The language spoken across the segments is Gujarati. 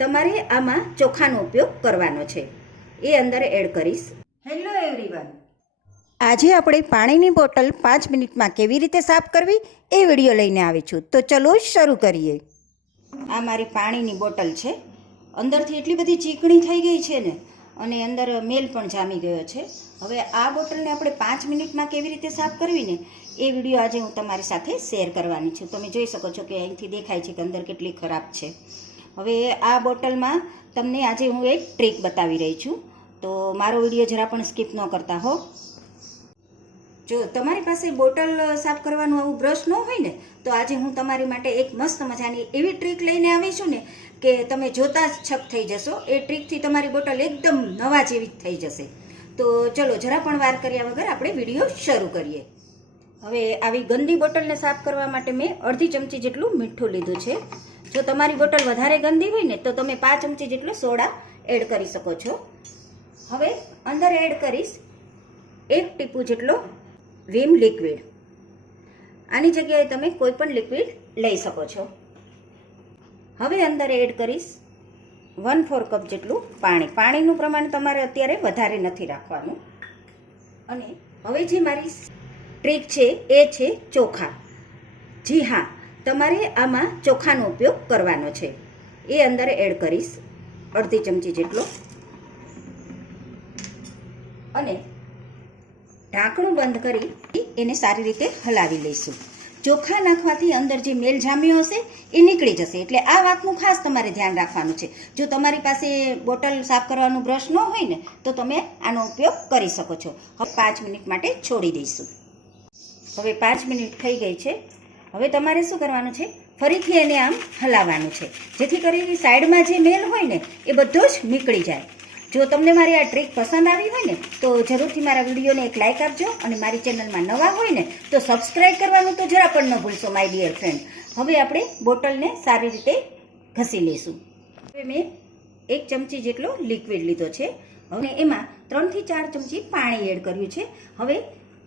તમારે આમાં ચોખાનો ઉપયોગ કરવાનો છે, એ અંદર એડ કરીશ. હેલો એવરીવન, આજે આપણે પાણીની બોટલ 5 મિનિટમાં કેવી રીતે સાફ કરવી એ વિડીયો લઈને આવી છું. તો ચલો શરૂ કરીએ. આ મારી પાણીની બોટલ છે. અંદરથી એટલી બધી ચીકણી થઈ ગઈ છે ને, અને અંદર મેલ પણ જામી ગયો છે. હવે આ બોટલને આપણે 5 મિનિટમાં કેવી રીતે સાફ કરવી ને એ વિડીયો આજે હું તમારી સાથે શેર કરવાની છું. તમે જોઈ શકો છો કે અહીંથી દેખાય છે કે અંદર કેટલી ખરાબ છે. હવે આ બોટલમાં તમને આજે હું એક ટ્રીક બતાવી રહી છું, તો મારો વિડીયો જરા પણ સ્કીપ ન કરતા હો. જો તમારી પાસે બોટલ સાફ કરવાનું આવું બ્રશ ન હોય ને, તો આજે હું તમારી માટે એક મસ્ત મજાની એવી ટ્રીક લઈને આવી છું ને કે તમે જોતા જ છક થઈ જશો. એ ટ્રીકથી તમારી બોટલ એકદમ નવા જેવી થઈ જશે. તો ચલો જરા પણ વાર કર્યા વગર આપણે વિડીયો શરૂ કરીએ. હવે આવી ગંદી બોટલને સાફ કરવા માટે મેં અડધી ચમચી જેટલું મીઠું લીધું છે. જો તમારી બોટલ વધારે ગંદી હોય ને તો તમે 5 ચમચી જેટલો સોડા એડ કરી શકો છો. હવે અંદર એડ કરીશ 1 ટીપું જેટલો વિમ લિક્વિડ. આની જગ્યાએ તમે કોઈ પણ લિક્વિડ લઈ શકો છો. હવે અંદર એડ કરીશ 1/4 કપ જેટલું પાણી. પાણીનું પ્રમાણ તમારે અત્યારે વધારે નથી રાખવાનું. અને હવે જે મારી ટ્રીક છે એ છે ચોખા. જી હા, તમારે આમાં ચોખાનો ઉપયોગ કરવાનો છે. એ અંદર એડ કરીશ અડધી ચમચી જેટલો, અને ઢાંકણું બંધ કરી એને સારી રીતે હલાવી લઈશું. ચોખા નાખવાથી અંદર જે મેલ જામ્યો હશે એ નીકળી જશે, એટલે આ વાતનું ખાસ તમારે ધ્યાન રાખવાનું છે. જો તમારી પાસે બોટલ સાફ કરવાનું બ્રશ ન હોય ને તો તમે આનો ઉપયોગ કરી શકો છો. હવે 5 મિનિટ માટે છોડી દઈશું. હવે 5 મિનિટ થઈ ગઈ છે. હવે તમારે શું કરવાનું છે, ફરીથી એને આમ હલાવવાનું છે, જેથી કરીને સાઈડમાં જે મેલ હોય ને એ બધો જ નીકળી જાય. જો તમને મારી આ ટ્રીક પસંદ આવી હોય ને તો જરૂરથી મારા વિડીયોને એક લાઇક આપજો, અને મારી ચેનલમાં નવા હોય ને તો સબસ્ક્રાઈબ કરવાનું તો જરા પણ ન ભૂલશો માય ડિયર ફ્રેન્ડ. હવે આપણે બોટલને સારી રીતે ઘસી લઈશું. હવે મેં 1 ચમચી જેટલો લિક્વિડ લીધો છે, હવે એમાં 3 થી 4 ચમચી પાણી એડ કર્યું છે. હવે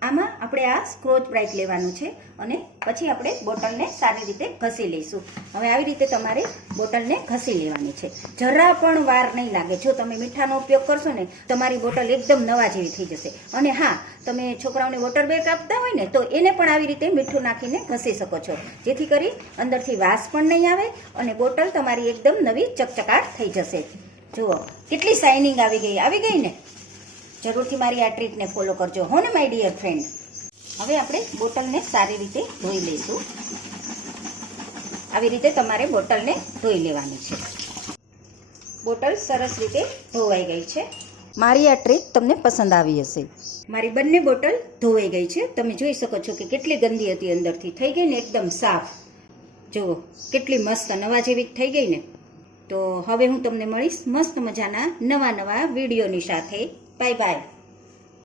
આમાં આપણે આ સ્ક્રોચ બ્રાઇટ લેવાનું છે, અને પછી આપણે બોટલને સારી રીતે ઘસી લઈશું. હવે આવી રીતે તમારે બોટલને ઘસી લેવાની છે, જરા પણ વાર નહીં લાગે. જો તમે મીઠાનો ઉપયોગ કરશો ને તમારી બોટલ એકદમ નવા જેવી થઈ જશે. અને હા, તમે છોકરાઓને વોટર બેગ આપતા હોય ને તો એને પણ આવી રીતે મીઠું નાખીને ઘસી શકો છો, જેથી કરી અંદરથી વાસ પણ નહીં આવે અને બોટલ તમારી એકદમ નવી ચકચકાટ થઈ જશે. જુઓ કેટલી શાઇનિંગ આવી ગઈ ને. જરૂરથી મારી આ ટ્રીકને ફોલો કરજો હો ને માય ડિયર ફ્રેન્ડ. હવે આપણે બોટલને સારી રીતે ધોઈ લઈશું. આવી રીતે તમારે બોટલને ધોઈ લેવાની છે. બોટલ સરસ રીતે ધોવાઈ ગઈ છે. મારી આ ટ્રીક તમને પસંદ આવી હશે. મારી બંને બોટલ ધોવાઈ ગઈ છે. તમે જોઈ શકો છો કે કેટલી ગંદી હતી, અંદરથી થઈ ગઈ ને એકદમ સાફ. જુઓ કેટલી મસ્ત નવા જેવી થઈ ગઈ ને. તો હવે હું તમને મળીશ મસ્ત મજાના નવા વિડીયોની સાથે. Bye bye.